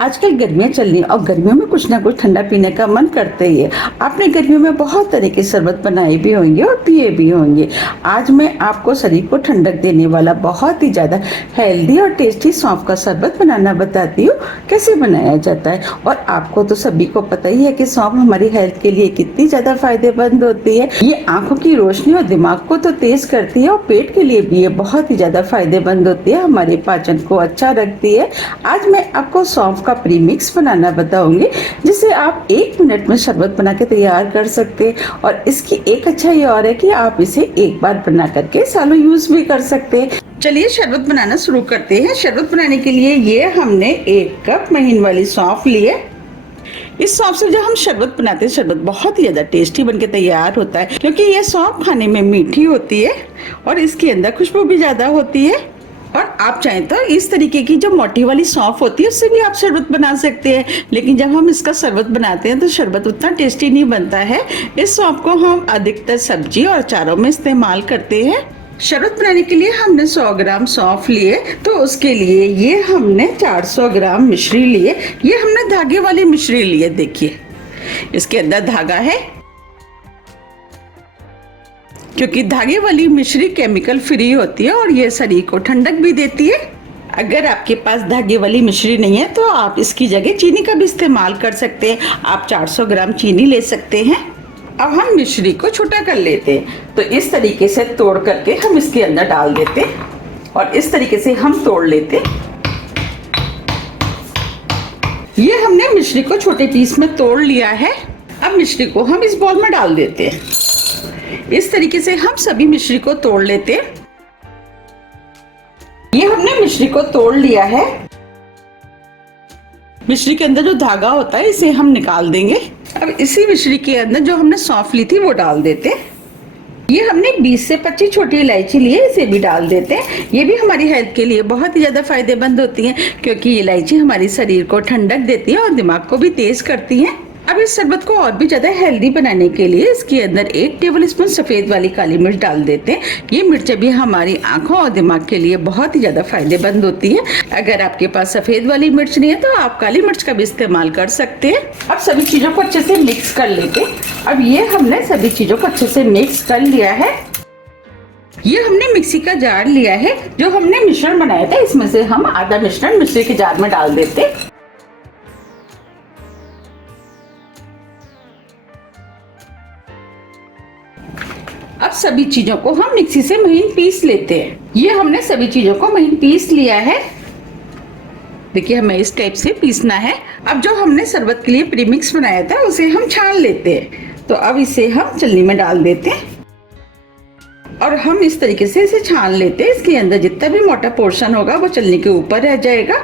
आजकल गर्मियाँ चल रही हैं और गर्मियों में कुछ ना कुछ ठंडा पीने का मन करता ही है। आपने गर्मियों में बहुत तरह के शरबत बनाए भी होंगे और पिए भी होंगे। आज मैं आपको शरीर को ठंडक देने वाला बहुत ही ज़्यादा हेल्दी और टेस्टी सौंफ का शरबत बनाना बताती हूँ, कैसे बनाया जाता है। और आपको तो सभी को पता ही है कि सौंफ हमारी हेल्थ के लिए कितनी ज़्यादा फायदेमंद होती है। ये आंखों की रोशनी और दिमाग को तो तेज करती है और पेट के लिए भी ये बहुत ही ज़्यादा फायदेमंद होती है, हमारे पाचन को अच्छा रखती है। आज मैं आपको सौंफ का प्रीमिक्स बनाना बताऊंगी, जिसे आप 1 मिनट में शरबत बना के तैयार कर सकते हैं। और इसकी एक अच्छाई और है कि आप इसे एक बार बना करके सालों यूज भी कर सकते हैं। चलिए शरबत बनाना शुरू करते हैं। शरबत बनाने के लिए ये हमने 1 कप महीन वाली सौंफ ली है। इस सौंफ से जो हम शरबत बनाते हैं, शरबत बहुत ही ज्यादा टेस्टी बनके तैयार होता है, क्योंकि ये सौंफ खाने में मीठी होती है और इसके अंदर खुशबू भी ज्यादा होती है। और आप चाहें तो इस तरीके की जो मोटी वाली सौंफ होती है उससे भी आप शरबत बना सकते हैं, लेकिन जब हम इसका शरबत बनाते हैं तो शरबत उतना टेस्टी नहीं बनता है। इस सौंफ को हम अधिकतर सब्जी और अचारों में इस्तेमाल करते हैं। शरबत बनाने के लिए हमने 100 ग्राम सौंफ लिए, तो उसके लिए ये हमने 400 ग्राम मिश्री लिए। ये हमने धागे वाली मिश्री ली है। देखिए इसके अंदर धागा है, क्योंकि धागे वाली मिश्री केमिकल फ्री होती है और ये शरीर को ठंडक भी देती है। अगर आपके पास धागे वाली मिश्री नहीं है तो आप इसकी जगह चीनी का भी इस्तेमाल कर सकते हैं। आप 400 ग्राम चीनी ले सकते हैं। अब हम मिश्री को छोटा कर लेते हैं, तो इस तरीके से तोड़ करके हम इसके अंदर डाल देते हैं और इस तरीके से हम तोड़ लेते हैं। ये हमने मिश्री को छोटे पीस में तोड़ लिया है। अब मिश्री को हम इस बॉल में डाल देते हैं। इस तरीके से हम सभी मिश्री को तोड़ लेते हैं। ये हमने मिश्री को तोड़ लिया है। मिश्री के अंदर जो धागा होता है इसे हम निकाल देंगे। अब इसी मिश्री के अंदर जो हमने सौंफ ली थी वो डाल देते हैं। ये हमने 20 से 25 छोटी इलायची ली है, इसे भी डाल देते हैं। ये भी हमारी हेल्थ के लिए बहुत ही ज्यादा फायदेमंद होती है, क्योंकि इलायची हमारे शरीर को ठंडक देती है और दिमाग को भी तेज करती है। अब इस शरबत को और भी ज्यादा हेल्दी बनाने के लिए इसके अंदर 1 टेबल स्पून सफेद वाली काली मिर्च डाल देते हैं। ये मिर्च भी हमारी आंखों और दिमाग के लिए बहुत ही ज्यादा फायदेमंद होती है। अगर आपके पास सफेद वाली मिर्च नहीं है तो आप काली मिर्च का भी इस्तेमाल कर सकते हैं। अब सभी चीजों को अच्छे से मिक्स कर लेते हैं। अब ये हमने सभी चीजों को अच्छे से मिक्स कर लिया है। ये हमने मिक्सी का जार लिया है। जो हमने मिश्रण बनाया था इसमें से हम आधा मिश्रण मिक्सी के जार में डाल देते हैं। अब सभी चीजों को हम मिक्सी से महीन पीस लेते हैं। ये हमने सभी चीजों को महीन पीस लिया है। देखिए हमें इस टाइप से पीसना है। अब जो हमने शरबत के लिए प्रीमिक्स बनाया था उसे हम छान लेते हैं। तो अब इसे हम छलनी में डाल देते हैं और हम इस तरीके से इसे छान लेते हैं। इसके अंदर जितना भी मोटा पोर्शन होगा वो छलनी के ऊपर रह जाएगा।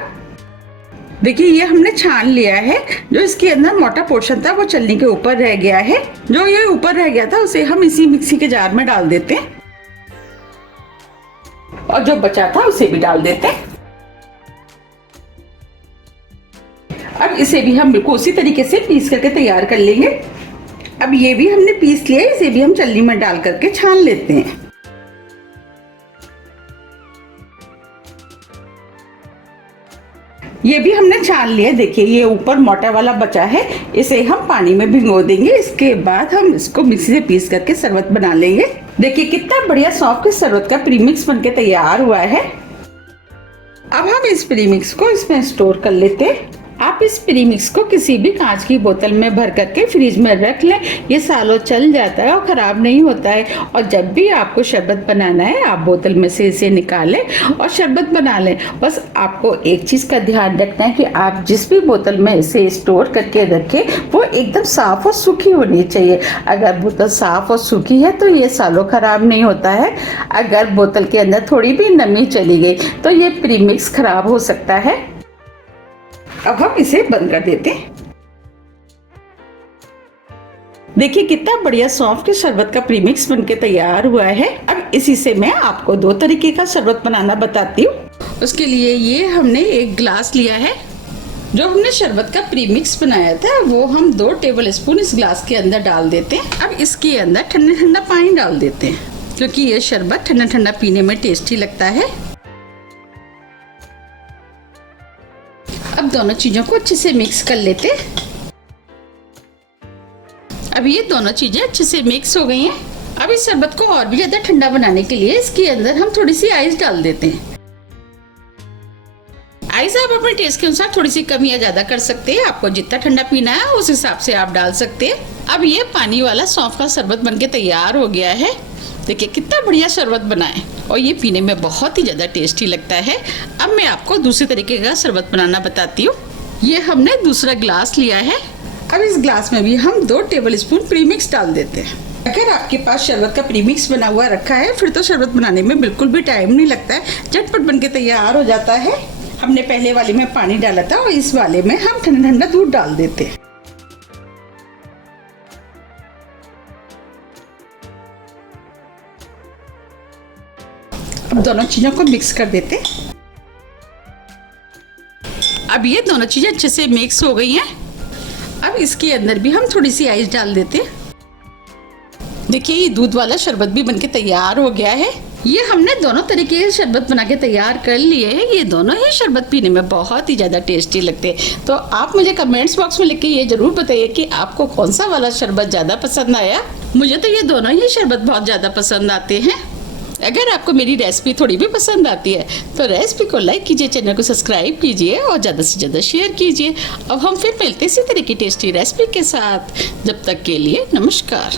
देखिए ये हमने छान लिया है। जो इसके अंदर मोटा पोर्शन था वो छलनी के ऊपर रह गया है। जो ये ऊपर रह गया था उसे हम इसी मिक्सी के जार में डाल देते हैं और जो बचा था उसे भी डाल देते हैं। अब इसे भी हम बिल्कुल उसी तरीके से पीस करके तैयार कर लेंगे। अब ये भी हमने पीस लिया है, इसे भी हम छलनी में डाल करके छान लेते हैं। ये भी हमने छान लिया। देखिए ये ऊपर मोटा वाला बचा है, इसे हम पानी में भिगो देंगे। इसके बाद हम इसको मिक्सी से पीस करके शरबत बना लेंगे। देखिए कितना बढ़िया सौंफ के शरबत का प्रीमिक्स बनके तैयार हुआ है। अब हम इस प्रीमिक्स को इसमें स्टोर कर लेते हैं। आप इस प्रीमिक्स को किसी भी कांच की बोतल में भर करके फ्रिज में रख लें। ये सालों चल जाता है और खराब नहीं होता है। और जब भी आपको शरबत बनाना है आप बोतल में से इसे निकालें और शरबत बना लें। बस आपको एक चीज का ध्यान रखना है कि आप जिस भी बोतल में इसे स्टोर करके रखें वो एकदम साफ और सूखी होनी चाहिए। अगर बोतल साफ और सूखी है तो ये सालों खराब नहीं होता है। अगर बोतल के अंदर थोड़ी भी नमी चली गई तो ये प्रीमिक्स खराब हो सकता है। अब हम इसे बंद कर देते हैं। देखिए कितना बढ़िया सौंफ के शरबत का प्रीमिक्स बनके तैयार हुआ है। अब इसी से मैं आपको 2 तरीके का शरबत बनाना बताती हूँ। उसके लिए ये हमने 1 गिलास लिया है। जो हमने शरबत का प्रीमिक्स बनाया था वो हम 2 टेबल स्पून इस गिलास के अंदर डाल देते हैं। अब इसके अंदर ठंडा ठंडा पानी डाल देते हैं, क्योंकि ये शरबत ठंडा ठंडा पीने में टेस्टी लगता है। अब अब दोनों चीजों को अच्छे से मिक्स कर लेते। अब ये दोनों चीजें अच्छे से मिक्स हो गई हैं। अब इस शरबत को और भी ज्यादा ठंडा बनाने के लिए इसके अंदर हम थोड़ी सी आइस डाल देते हैं। आइस आप अपने टेस्ट के अनुसार थोड़ी सी कम या ज्यादा कर सकते हैं। आपको जितना ठंडा पीना है उस हिसाब से आप डाल सकते हैं। अब ये पानी वाला सौंफ का शरबत बनके तैयार हो गया है। देखिए कितना बढ़िया शरबत बना है और ये पीने में बहुत ही ज्यादा टेस्टी लगता है। अब मैं आपको दूसरे तरीके का शरबत बनाना बताती हूँ। ये हमने दूसरा ग्लास लिया है। अब इस ग्लास में भी हम 2 टेबल स्पून प्रीमिक्स डाल देते हैं। अगर आपके पास शरबत का प्रीमिक्स बना हुआ रखा है फिर तो शरबत बनाने में बिल्कुल भी टाइम नहीं लगता है, झटपट बनके तैयार हो जाता है। हमने पहले वाले में पानी डाला था और इस वाले में हम ठंडा ठंडा दूध डाल देते हैं। अब दोनों चीजों को मिक्स कर देते। अब ये दोनों चीजें अच्छे से मिक्स हो गई हैं। अब इसके अंदर भी हम थोड़ी सी आइस डाल देते। देखिए ये दूध वाला शरबत भी बनके तैयार हो गया है। ये हमने दोनों तरीके के शरबत बना के तैयार कर लिए हैं। ये दोनों ही शरबत पीने में बहुत ही ज़्यादा टेस्टी लगते हैं। तो आप मुझे कमेंट्स बॉक्स में लिख के ये जरूर बताइए कि आपको कौन सा वाला शरबत ज़्यादा पसंद आया। मुझे तो ये दोनों ही शरबत बहुत ज़्यादा पसंद आते हैं। अगर आपको मेरी रेसिपी थोड़ी भी पसंद आती है तो रेसिपी को लाइक कीजिए, चैनल को सब्सक्राइब कीजिए और ज़्यादा से ज़्यादा शेयर कीजिए। अब हम फिर मिलते इसी तरह की टेस्टी रेसिपी के साथ। जब तक के लिए नमस्कार।